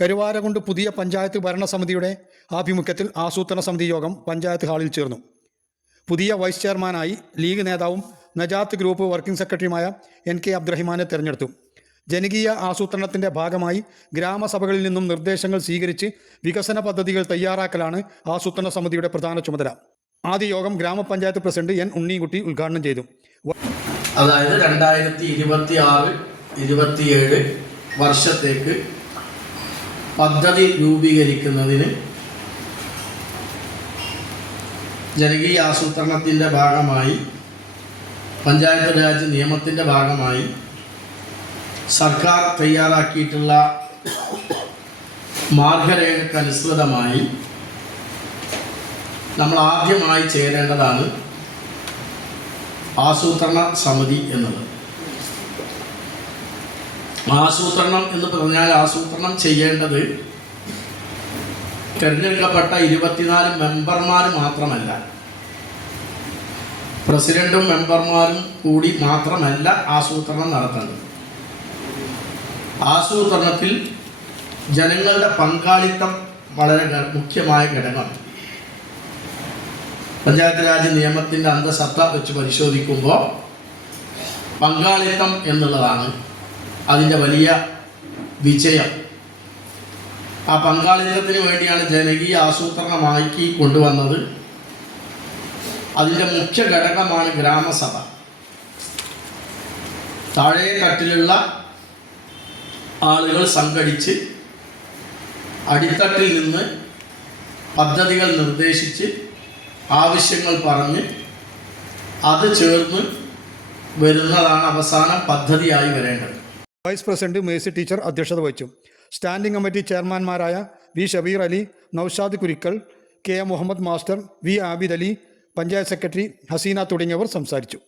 കരുവാരകുണ്ട് പുതിയ പഞ്ചായത്ത് ഭരണസമിതിയുടെ ആഭിമുഖ്യത്തിൽ ആസൂത്രണ സമിതി യോഗം പഞ്ചായത്ത് ഹാളിൽ ചേർന്നു. പുതിയ വൈസ് ചെയർമാനായി ലീഗ് നേതാവും നജാത്ത് ഗ്രൂപ്പ് വർക്കിംഗ് സെക്രട്ടറിയുമായ എൻ കെ അബ്ദുറഹിമാനെ തെരഞ്ഞെടുത്തു. ജനകീയ ആസൂത്രണത്തിന്റെ ഭാഗമായി ഗ്രാമസഭകളിൽ നിന്നും നിർദ്ദേശങ്ങൾ സ്വീകരിച്ച് വികസന പദ്ധതികൾ തയ്യാറാക്കലാണ് ആസൂത്രണ സമിതിയുടെ പ്രധാന ചുമതല. ആദ്യ യോഗം ഗ്രാമപഞ്ചായത്ത് പ്രസിഡന്റ് എൻ ഉണ്ണിക്കുട്ടി ഉദ്ഘാടനം ചെയ്തു. അതായത് രണ്ടായിരത്തി ഇരുപത്തി ആറ് ഇരുപത്തിയേഴ് വർഷത്തേക്ക് പദ്ധതി രൂപീകരിക്കുന്നതിന് ജനകീയ ആസൂത്രണത്തിന്റെ ഭാഗമായി പഞ്ചായത്ത് രാജ് നിയമത്തിന്റെ ഭാഗമായി സർക്കാർ തയ്യാറാക്കിയിട്ടുള്ള മാർഗരേഖക്കനുസൃതമായി നമ്മൾ ആദ്യമായി ചേരേണ്ടതാണ് ആസൂത്രണ സമിതി എന്നുള്ളത്. ആസൂത്രണം എന്ന് പറഞ്ഞാൽ ആസൂത്രണം ചെയ്യേണ്ടത് തിരഞ്ഞെടുക്കപ്പെട്ട ഇരുപത്തിനാല് മെമ്പർമാർ മാത്രമല്ല. പ്രസിഡന്റും മെമ്പർമാരും കൂടി മാത്രമല്ല ആസൂത്രണം നടത്തേണ്ടത് ആസൂത്രണത്തിൽ ജനങ്ങളുടെ പങ്കാളിത്തം വളരെ മുഖ്യമായ ഘടകമാണ്. പഞ്ചായത്ത് രാജ് നിയമത്തിന്റെ അന്തസത്ത വെച്ച് പരിശോധിക്കുമ്പോൾ പങ്കാളിത്തം എന്നുള്ളതാണ് അതിന്റെ വലിയ വിജയം. ആ പങ്കാളിത്തത്തിന് വേണ്ടിയാണ് ജനകീയ ആസൂത്രണമാക്കി കൊണ്ടുവന്നത്. അതിന്റെ മുഖ്യ ഘടകമാണ് ഗ്രാമസഭ. താഴെ തട്ടിലുള്ള ആളുകൾ സംഘടിച്ച് അടിത്തട്ടിൽ നിന്ന് പദ്ധതികൾ നിർദ്ദേശിച്ച് ആവശ്യങ്ങൾ പറഞ്ഞ് അത് ചേർന്ന് വരുന്നതാണ് അവസാന പദ്ധതിയായി വരേണ്ടത്. വൈസ് പ്രസിഡന്റ് മേഴ്സി ടീച്ചർ അധ്യക്ഷത വഹിച്ചു. Standing committee ചെയർമാൻമാരായ V Shabeer Ali Noushad Kurikkal K Muhammad master V Abid Ali panchayat secretary Haseena തുടങ്ങിയവർ സംസാരിച്ചു.